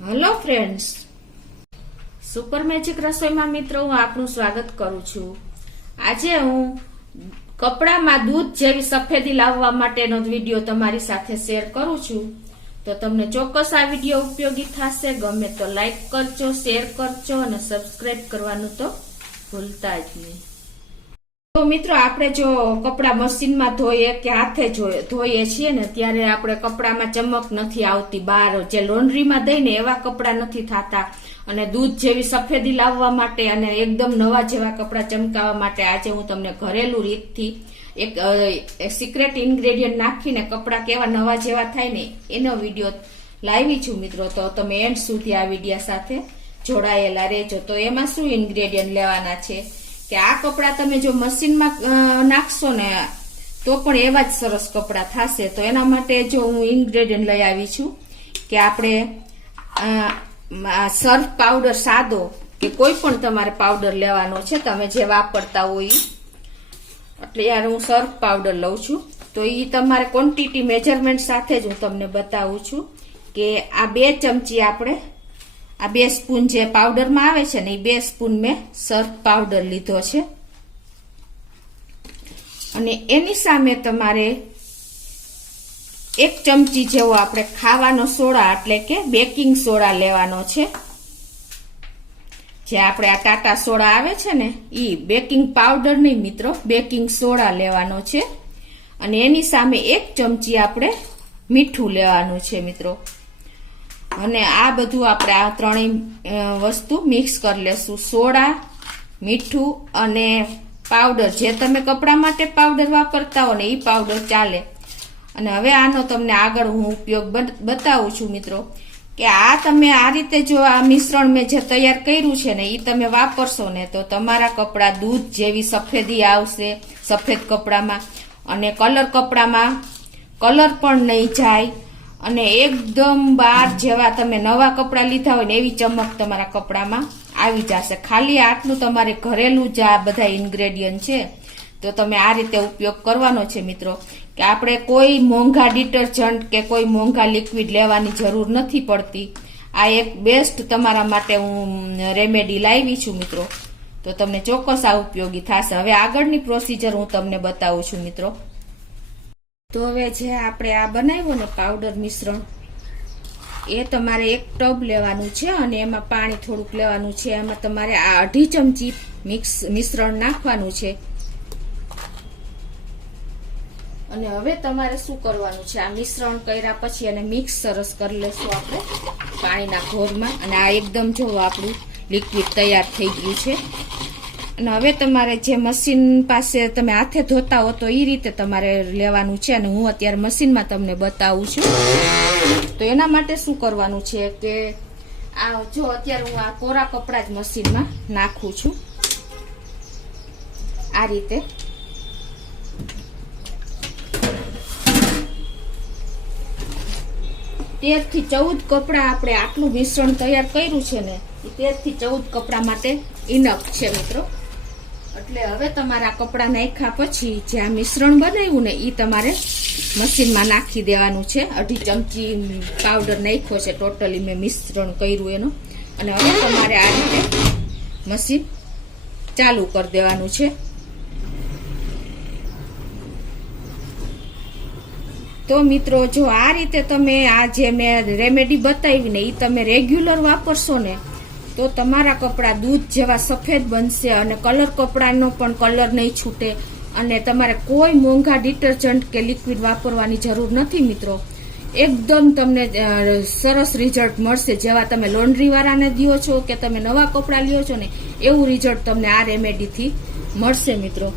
Hello friends, super magic રસોઈમાં મિત્રો હું આપનું સ્વાગત કરું છું। આજે હું કપડામાં દૂધ જેવી સફેદી લાવવા માટેનો વિડીયો તમારી સાથે શેર કરું છું। તો તમને ચોક્કસ આ વિડીયો ઉપયોગી થશે। ગમે તો લાઈક કરજો, શેર કરજો અને સબસ્ક્રાઇબ કરવાનું તો ભૂલતા જ નહીં। તો મિત્રો, આપણે જો કપડા મશીનમાં ધોઈએ કે હાથે ધોઈએ છીએ ને ત્યારે આપણે કપડામાં ચમક નથી આવતી। બહાર જે લોન્ડ્રીમાં દઈને એવા કપડા નથી થતા અને દૂધ જેવી સફેદી લાવવા માટે અને એકદમ નવા જેવા કપડા ચમકાવવા માટે આજે હું તમને ઘરેલું રીતથી એક સિક્રેટ ઇન્ગ્રેડિયન્ટ નાખીને કપડા કેવા નવા જેવા થાય ને એનો વિડીયો લાવી છું મિત્રો। તો તમે એન્ડ સુધી આ વિડીયો સાથે જોડાયેલા રહેજો। તો એમાં શું ઇન્ગ્રેડિયન્ટ લેવાના છે કે આ કપડા તમે જો મશીનમાં નાખશો ને તો પણ એવા જ સરસ કપડા થશે। તો એના માટે જો હું ઇન્ગ્રેડિયન્ટ લઈ આવી છું કે આપણે સર્ફ પાવડર સાદો કે કોઈ પણ તમારે પાવડર લેવાનો છે તમે જે વાપરતા હોય। એટલે યાર હું સર્ફ પાવડર લઉં છું। તો એ તમારે ક્વોન્ટિટી મેજરમેન્ટ સાથે જ હું તમને બતાવું છું કે આ 2 ચમચી આપણે આ 2 સ્પૂન જે પાવડરમાં આવે છે ને એ 2 સ્પૂન મેં સર્ફ પાવડર લીધો છે અને એની સામે તમારે 1 ચમચી જેવો આપણે ખાવાનો સોડા એટલે કે બેકિંગ સોડા લેવાનો છે। જે આપણે આ ટાટા સોડા આવે છે ને એ બેકિંગ પાવડર નહીં મિત્રો, બેકિંગ સોડા લેવાનો છે અને એની સામે 1 ચમચી આપણે મીઠું લેવાનું છે મિત્રો। અને આ બધું આપણે આ ત્રણેય વસ્તુ મિક્સ કરી લેશું। સોડા, મીઠું અને પાવડર, જે તમે કપડા માટે પાવડર વાપરતા હો ને એ પાવડર ચાલે। અને હવે આનો તમને આગળ હું ઉપયોગ બતાવું છું મિત્રો કે આ તમે આ રીતે જો આ મિશ્રણ મેં જે તૈયાર કર્યું છે ને એ તમે વાપરશો ને તો તમારા કપડા દૂધ જેવી સફેદી આવશે સફેદ કપડામાં અને કપડામાં કલર પણ નહીં જાય અને એકદમ બાર જેવા તમે નવા કપડા લીધા હોય ને એવી ચમક તમારા કપડામાં આવી જશે। ખાલી આટલું તમારે ઘરેલું જ આ બધા ઇન્ગ્રેડિયન્ટ છે તો તમે આ રીતે ઉપયોગ કરવાનો છે મિત્રો કે આપણે કોઈ મોંઘા ડિટર્જન્ટ કે કોઈ મોંઘા લિક્વિડ લેવાની જરૂર નથી પડતી। આ એક બેસ્ટ તમારા માટે હું રેમેડી લાવી છું મિત્રો। તો તમને ચોક્કસ આ ઉપયોગી થશે। હવે આગળની પ્રોસીજર હું તમને બતાવું છું મિત્રો। તો હવે જે આપણે આ બનાવ્યું ને પાવડર મિશ્રણ એ તમારે 1 ટબ લેવાનું છે અને એમાં પાણી થોડુંક લેવાનું છે। એમાં તમારે આ 2.5 ચમચી મિશ્રણ નાખવાનું છે અને હવે તમારે શું કરવાનું છે આ મિશ્રણ કર્યા પછી અને મિક્સ સરસ કરી લેશું આપણે પાણીના ઘોરમાં। અને આ એકદમ જો આપણું લિક્વિડ તૈયાર થઈ ગયું છે અને હવે તમારે જે મશીન પાસે તમે હાથે ધોતા હો તો એ રીતે તમારે લેવાનું છે અને હું અત્યારે મશીનમાં તમને બતાવું છું। તો એના માટે શું કરવાનું છે કે આ જો અત્યારે હું આ કોરા કપડા જ મશીનમાં નાખું છું આ રીતે। 13 થી 14 કપડા આપણે આટલું મિશ્રણ તૈયાર કર્યું છે ને એ 13 થી 14 કપડા માટે ઇનફ છે મિત્રો। એટલે હવે તમારા કપડા નાખ્યા પછી જે આ મિશ્રણ બનાવ્યું ને એ તમારે મશીનમાં નાખી દેવાનું છે। 2.5 ચમચી પાવડર નાખ્યો છે ટોટલી મેં મિશ્રણ કર્યું એનો અને હવે તમારે આ રીતે મશીન ચાલુ કરી દેવાનું છે। તો મિત્રો જો આ રીતે તમે આ જે મેં રેમેડી બતાવી ને એ તમે રેગ્યુલર વાપરશો ને તો તમારા કપડા દૂધ જેવા સફેદ બનશે અને કપડાનો પણ કલર નહીં છૂટે અને તમારે કોઈ મોંઘા ડિટર્જન્ટ કે લિક્વિડ વાપરવાની જરૂર નથી મિત્રો। એકદમ તમને સરસ રિઝલ્ટ મળશે। જેવા તમે લોન્ડ્રી વાળાને દો છો કે તમે નવા કપડા લ્યો છો ને એવું રિઝલ્ટ તમને આ રેમેડીથી મળશે મિત્રો।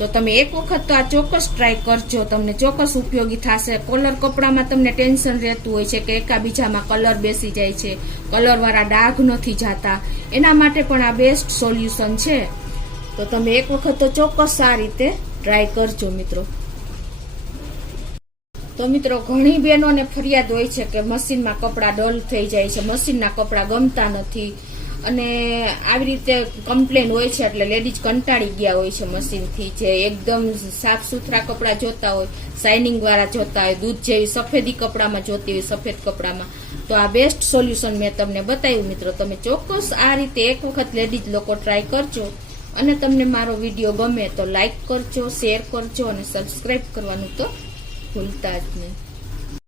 તો તમે એક વખત તો આ ચોક્કસ ટ્રાય કરજો, તમને ચોક્કસ ઉપયોગી થશે। કપડામાં તમને ટેન્શન રહેતું હોય છે કે એકાબીજામાં કલર બેસી જાય છે, કલરવાળા ડાઘ નથી જતા, એના માટે પણ આ બેસ્ટ સોલ્યુશન છે। તો તમે એક વખત તો ચોક્કસ આ રીતે ટ્રાય કરજો મિત્રો। તો મિત્રો ઘણી બહેનોને ફરિયાદ હોય છે કે મશીનમાં કપડા ડલ થઈ જાય છે, મશીનના કપડા ગમતા નથી અને આવી રીતે કમ્પ્લેન હોય છે એટલે લેડીઝ કંટાળી ગયા હોય છે મશીનથી. જે એકદમ સાફ સુથરા કપડા જોતા હોય, શાઇનિંગ વાળા જોતા હોય, દૂધ જેવી સફેદી કપડામાં જોતી હોય, સફેદ કપડામાં, તો આ બેસ્ટ સોલ્યુશન મેં તમને બતાવ્યું મિત્રો. તમે ચોક્કસ આ રીતે એક વખત લેડીઝ લોકો ટ્રાય કરજો. અને તમને મારો વિડીયો ગમે તો લાઈક કરજો, શેર કરજો અને સબસ્ક્રાઇબ કરવાનું તો ભૂલતા જ નહીં.